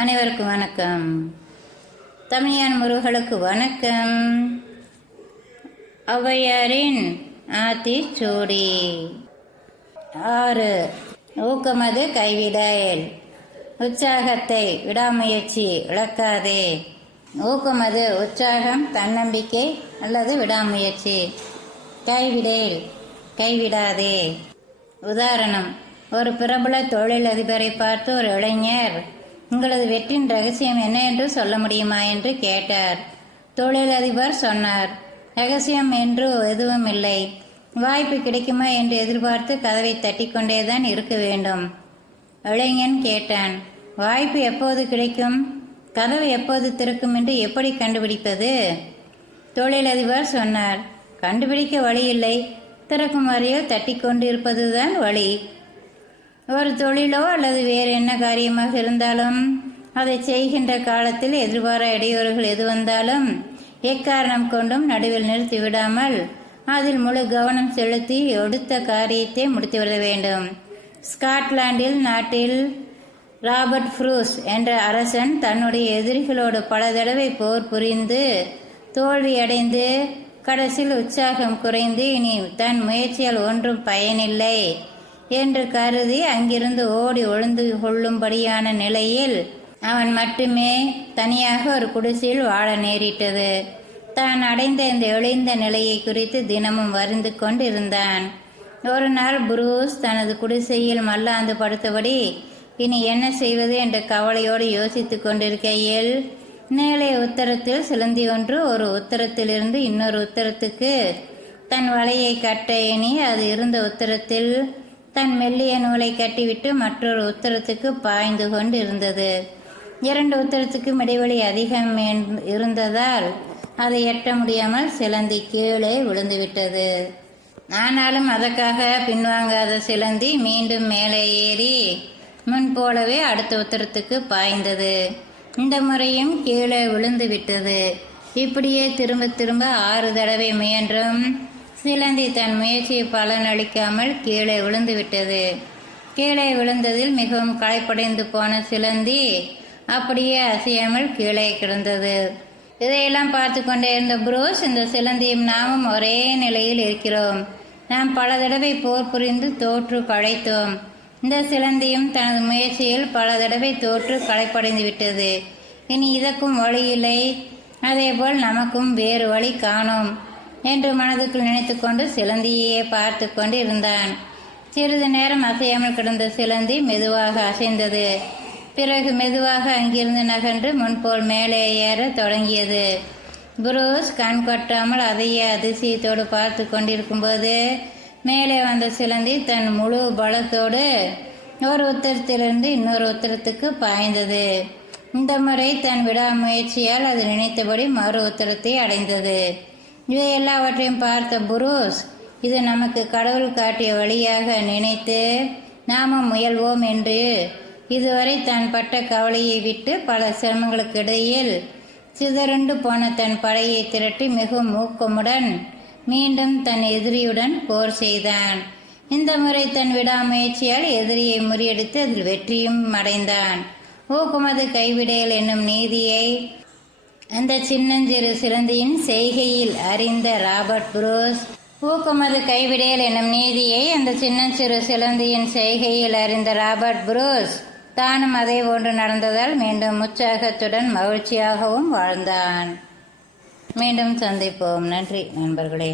அனைவருக்கும் வணக்கம். தமிழ்ஞான முருகர்களுக்கு வணக்கம். ஔவையாரின் ஆத்திச்சூடி. 6. ஊக்கமது கைவிடல். உற்சாகத்தை விடாமுயற்சி இழக்காதே. ஊக்கமது உற்சாகம், தன்னம்பிக்கை அல்லது விடாமுயற்சி. கைவிடேல் கைவிடாதே. உதாரணம்: ஒரு பிரபல தொழிலதிபரை பார்த்து ஒரு இளைஞர், உங்களது வெற்றியின் ரகசியம் என்ன என்று சொல்ல முடியுமா என்று கேட்டார். தொழிலதிபர் சொன்னார், ரகசியம் என்று எதுவும் இல்லை. வாய்ப்பு கிடைக்குமா என்று எதிர்பார்த்து கதவை தட்டிக்கொண்டேதான் இருக்க வேண்டும். இளைஞன் கேட்டான், வாய்ப்பு எப்போது கிடைக்கும், கதவு எப்போது திறக்கும் என்று எப்படி கண்டுபிடிப்பது? தொழிலதிபர் சொன்னார், கண்டுபிடிக்க வழி இல்லை, திறக்கும் வரையில் தட்டி கொண்டு இருப்பதுதான் வழி. ஒரு தொழிலோ அல்லது வேறு என்ன காரியமாக இருந்தாலும் அதை செய்கின்ற காலத்தில் எதிர்பாரா இடையூறுகள் எது வந்தாலும் எக்காரணம் கொண்டும் நடுவில் நிறுத்திவிடாமல் அதில் முழு கவனம் செலுத்தி எடுத்த காரியத்தை முடித்துவிட வேண்டும். ஸ்காட்லாண்டில் நாட்டில் ராபர்ட் ப்ரூஸ் என்ற அரசன் தன்னுடைய எதிரிகளோடு பல தடவை போர் புரிந்து தோல்வியடைந்து கடைசியில் உற்சாகம் குறைந்து இனி தன் முயற்சியால் ஒன்றும் பயனில்லை என்று கருதி அங்கிருந்து ஓடி ஒளிந்து கொள்ளும்படியான நிலையில் அவன் மட்டுமே தனியாக ஒரு குடிசையில் வாழ நேரிட்டது. தான் அடைந்த இந்த எழுந்த நிலையை குறித்து தினமும் வருந்து கொண்டிருந்தான். ஒரு நாள் புரூஸ் தனது குடிசையில் மல்லாந்து படுத்தபடி இனி என்ன செய்வது என்ற கவலையோடு யோசித்து கொண்டிருக்கையில் மேலே உத்தரத்தில் சிலந்தி ஒன்று ஒரு உத்தரத்திலிருந்து இன்னொரு உத்தரத்துக்கு தன் வலையை கட்ட எண்ணி அது இருந்த உத்தரத்தில் தன் மெல்லிய நூலை கட்டிவிட்டு மற்றொரு உத்தரத்துக்கு பாய்ந்து கொண்டு இருந்தது. 2 உத்தரத்துக்கும் இடைவெளி அதிகம் இருந்ததால் அதை எட்ட முடியாமல் சிலந்தி கீழே விழுந்துவிட்டது. ஆனாலும் அதற்காக பின்வாங்காத சிலந்தி மீண்டும் மேலே ஏறி முன்போலவே அடுத்த உத்தரத்துக்கு பாய்ந்தது. இந்த முறையும் கீழே விழுந்து விட்டது. இப்படியே திரும்ப திரும்ப 6 தடவை முயன்றும் சிலந்தி தன் முயற்சியை பலனளிக்காமல் கீழே விழுந்து விட்டது. கீழே விழுந்ததில் மிகவும் களைப்படைந்து போன சிலந்தி அப்படியே அசையாமல் கீழே கிடந்தது. இதையெல்லாம் பார்த்து கொண்டே இருந்த புரூஸ், இந்த சிலந்தியும் நாமும் ஒரே நிலையில் இருக்கிறோம். நாம் பல தடவை போர் புரிந்து தோற்று களைத்தோம். இந்த சிலந்தியும் தனது முயற்சியில் பல தடவை தோற்று களைப்படைந்து விட்டது. இனி இதற்கும் வழி இல்லை, அதேபோல் நமக்கும் வேறு வழி காணோம் என்று மனதுக்குள் நினைத்து கொண்டு சிலந்தியையே பார்த்து கொண்டு இருந்தான். சிறிது நேரம் அசையாமல் கிடந்த சிலந்தி மெதுவாக அசைந்தது. பிறகு மெதுவாக அங்கிருந்து நகன்று முன்போல் மேலே ஏற தொடங்கியது. புரூஸ் கண் கொட்டாமல் அதையே அதிசயத்தோடு பார்த்து கொண்டிருக்கும்போது மேலே வந்த சிலந்தி தன் முழு பலத்தோடு ஒரு உத்தரத்திலிருந்து இன்னொரு உத்தரத்துக்கு பாய்ந்தது. இந்த முறை தன் விடாமுயற்சியால் அது நினைத்தபடி மறு உத்தரத்தை அடைந்தது. இவை எல்லாவற்றையும் பார்த்த புரூஸ், இது நமக்கு கடவுள் காட்டிய வழியாக நினைத்து நாமும் முயல்வோம் என்று இதுவரை தான் பட்ட கவலையை விட்டு பல சிரமங்களுக்கு இடையில் சிதறுண்டு போன தன் படையை திரட்டி மிகவும் ஊக்கமுடன் மீண்டும் தன் எதிரியுடன் போர் செய்தான். இந்த முறை தன் விடாமுயற்சியால் எதிரியை முறியடித்து அதில் வெற்றியும் அடைந்தான். ஊக்கமது கைவிடல் என்னும் நீதியை அந்த சின்னஞ்சிறு சிலந்தியின் செய்கையில் அறிந்த ராபர்ட் புரூஸ், ஊக்கமது கைவிடல் என்னும் நீதியை அந்த சின்னஞ்சிறு சிலந்தியின் செய்கையில் அறிந்த ராபர்ட் புரூஸ் தானும் அதே போன்று நடந்ததால் மீண்டும் உற்சாகத்துடன் மகிழ்ச்சியாகவும் வாழ்ந்தான். மீண்டும் சந்திப்போம். நன்றி நண்பர்களே.